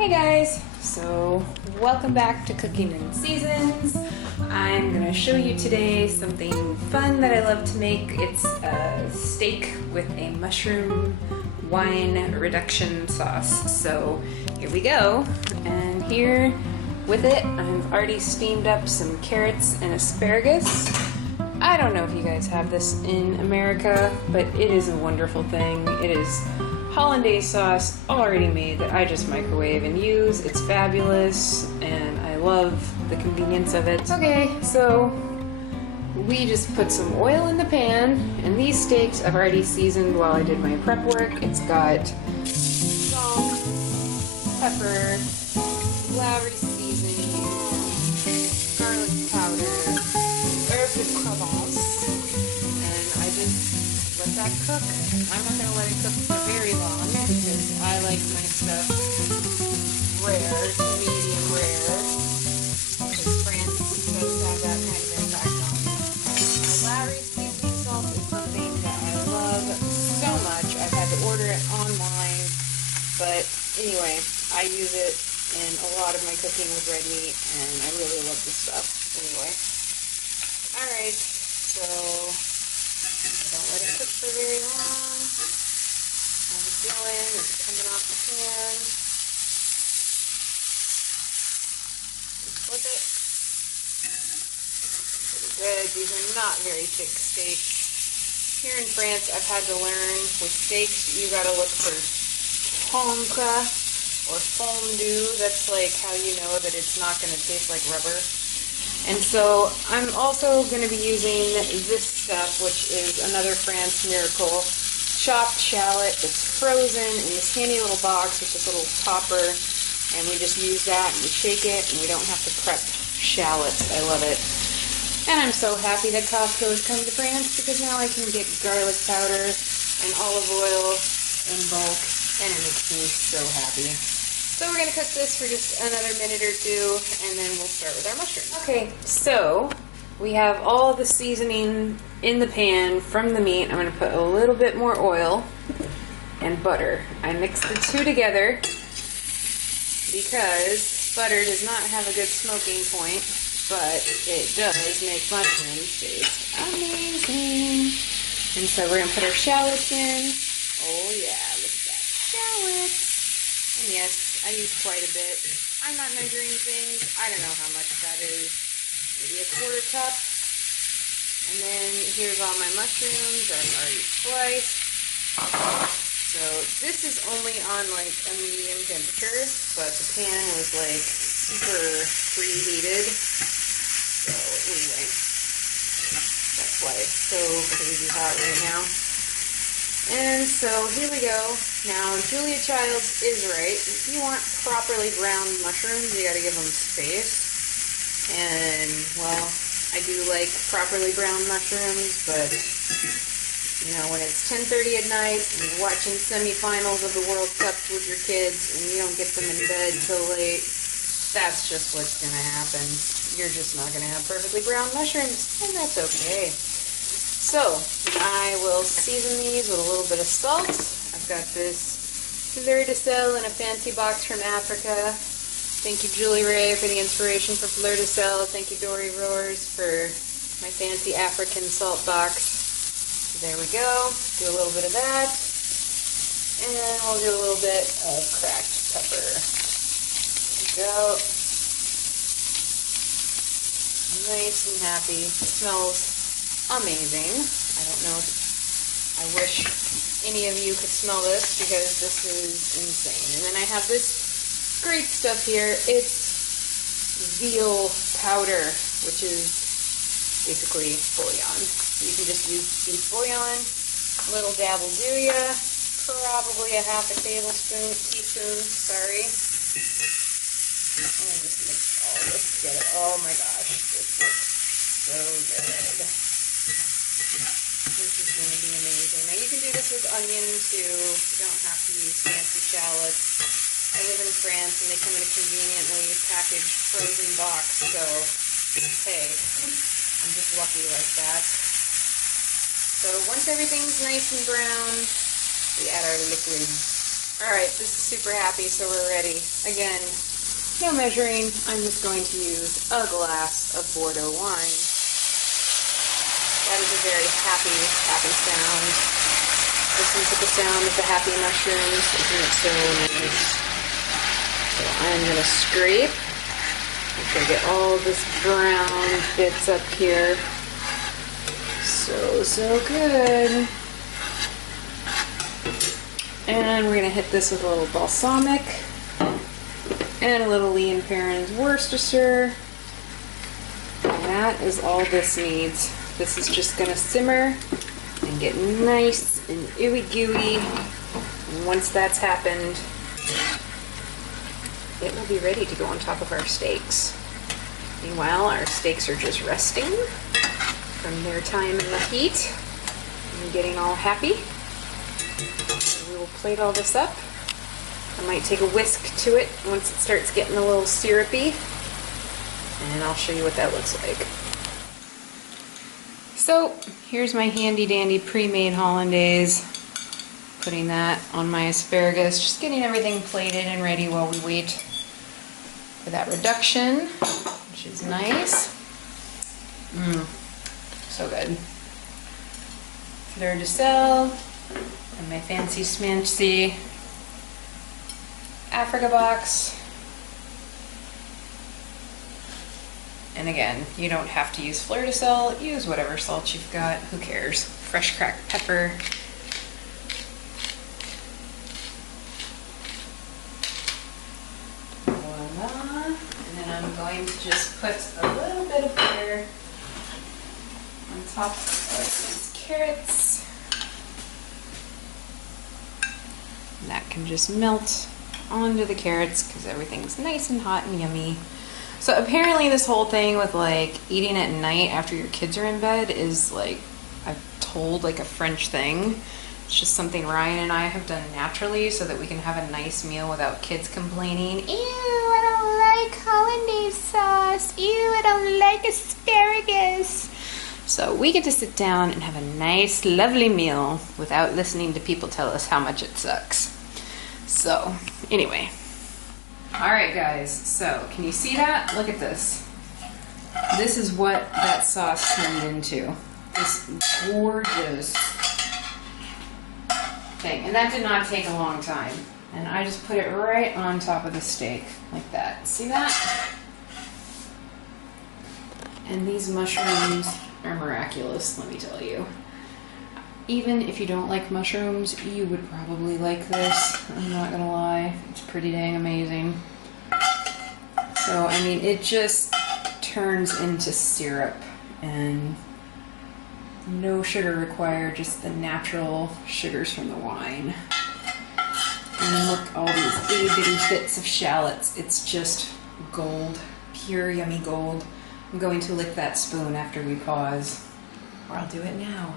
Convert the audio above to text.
Hey guys, so welcome back to Cooking in Seasons. I'm going to show you today something fun that I love to make. It's a steak with a mushroom wine reduction sauce. So here we go, and here with it I've already steamed up some carrots and asparagus. I don't know if you guys have this in America, but it is a wonderful thing. It is hollandaise sauce already made that I just microwave and use. It's fabulous and I love the convenience of it. Okay, so we just put some oil in the pan, and these steaks I've already seasoned while I did my prep work. It's got salt, pepper, Lowry seasoning, garlic powder, herbs de Provence, and I just let that cook. I'm not going to let it cook for very long because I like my stuff rare to medium rare, because France does have that kind of impact on me. Lowry seasoning salt is something that I love so much. I've had to order it online, but anyway, I use it in a lot of my cooking with red meat, and I really love this stuff. Anyway, alright, so I don't let it cook for very long. How's it going? Is it coming off the pan? Flip it. Pretty good. These are not very thick steaks. Here in France, I've had to learn with steaks, you gotta look for tendre or fondue. That's like how you know that it's not gonna taste like rubber. And so I'm also going to be using this stuff, which is another France miracle, chopped shallot. It's frozen in this handy little box with this little topper, and we just use that and we shake it, and we don't have to prep shallots. I love it. And I'm so happy that Costco has come to France, because now I can get garlic powder and olive oil in bulk, and it makes me so happy. So we're going to cook this for just another minute or two, and then we'll start with our mushrooms. Okay, so we have all the seasoning in the pan from the meat. I'm going to put a little bit more oil and butter. I mix the two together because butter does not have a good smoking point, but it does make mushrooms taste amazing. And so we're going to put our shallots in. Oh yeah, look at that shallot. And yes, I use quite a bit. I'm not measuring things. I don't know how much that is. Maybe a quarter cup. And then here's all my mushrooms that I've already sliced. So this is only on like a medium temperature, but the pan was like super preheated. So anyway, that's why it's so crazy hot right now. And so here we go. Now, Julia Childs is right. If you want properly browned mushrooms, you gotta give them space. And, well, I do like properly browned mushrooms, but, you know, when it's 10:30 at night and you're watching semifinals of the World Cup with your kids and you don't get them in bed till late, that's just what's gonna happen. You're just not gonna have perfectly browned mushrooms, and that's okay. So, I will season these with a little bit of salt. I've got this fleur de sel in a fancy box from Africa. Thank you, Julie Ray, for the inspiration for fleur de sel. Thank you, Dory Roars, for my fancy African salt box. So there we go. Do a little bit of that. And we'll do a little bit of cracked pepper. There we go. Nice and happy. It smells amazing. I don't know if I wish any of you could smell this, because this is insane. And then I have this great stuff here. It's veal powder, which is basically bouillon. You can just use beef bouillon. A little dab will do ya. Probably a half a teaspoon, sorry. Let me just mix all this together. Oh my gosh, this looks so good. This is going to be amazing. Now you can do this with onion too. You don't have to use fancy shallots. I live in France and they come in a conveniently packaged frozen box, so hey, I'm just lucky like that. So once everything's nice and brown, we add our liquids. Alright, this is super happy, so we're ready. Again, no measuring. I'm just going to use a glass of Bordeaux wine. That is a very happy, happy sound. Listen to the sound of the happy mushrooms. Isn't it so nice? So I'm going to scrape. Make sure I get all this brown bits up here. So good. And we're going to hit this with a little balsamic and a little Lee & Perrins Worcestershire. And that is all this needs. This is just going to simmer and get nice and ooey gooey. And once that's happened, it will be ready to go on top of our steaks. Meanwhile, our steaks are just resting from their time in the heat and getting all happy. We will plate all this up. I might take a whisk to it once it starts getting a little syrupy, and I'll show you what that looks like. So here's my handy dandy pre-made hollandaise. Putting that on my asparagus, just getting everything plated and ready while we wait for that reduction, which is nice. So good. Fleur de sel and my fancy smancy Africa box. And again, you don't have to use fleur de sel, use whatever salt you've got, who cares. Fresh cracked pepper. Voila. And then I'm going to just put a little bit of butter on top of these carrots. And that can just melt onto the carrots because everything's nice and hot and yummy. So apparently this whole thing with like eating at night after your kids are in bed is like, I've told, like a French thing. It's just something Ryan and I have done naturally so that we can have a nice meal without kids complaining, ew, I don't like hollandaise sauce, ew, I don't like asparagus. So we get to sit down and have a nice, lovely meal without listening to people tell us how much it sucks. So, anyway. Alright guys, so can you see that? Look at this. This is what that sauce turned into. This gorgeous thing. And that did not take a long time. And I just put it right on top of the steak, like that. See that? And these mushrooms are miraculous, let me tell you. Even if you don't like mushrooms, you would probably like this. I'm not gonna lie, it's pretty dang amazing. So, I mean, it just turns into syrup and no sugar required, just the natural sugars from the wine. And look, all these itty bitty bits of shallots. It's just gold, pure yummy gold. I'm going to lick that spoon after we pause, or I'll do it now.